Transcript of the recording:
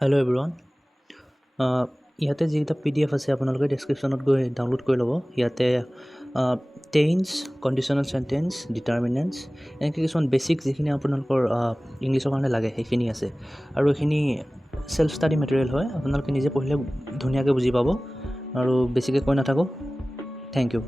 Hello' everyone ইয়াতে যিকেইটা PDF আছে আপোনালোকে ডেছক্ৰিপশ্যনত গৈ ডাউনলোড কৰি ল'ব। ইয়াতে টেন্স, কণ্ডিশ্যনেল চেণ্টেন্স, ডিটাৰমিনেণ্টছ এনেকৈ কিছুমান বেছিক যিখিনি আপোনালোকৰ ইংলিছৰ কাৰণে লাগে সেইখিনি আছে। আৰু এইখিনি চেল্ফ ষ্টাডি মেটেৰিয়েল হয়, আপোনালোকে নিজে পঢ়িলে ধুনীয়াকৈ বুজি পাব। আৰু বেছিকৈ কৈ নাথাকোঁ, থেংক ইউ।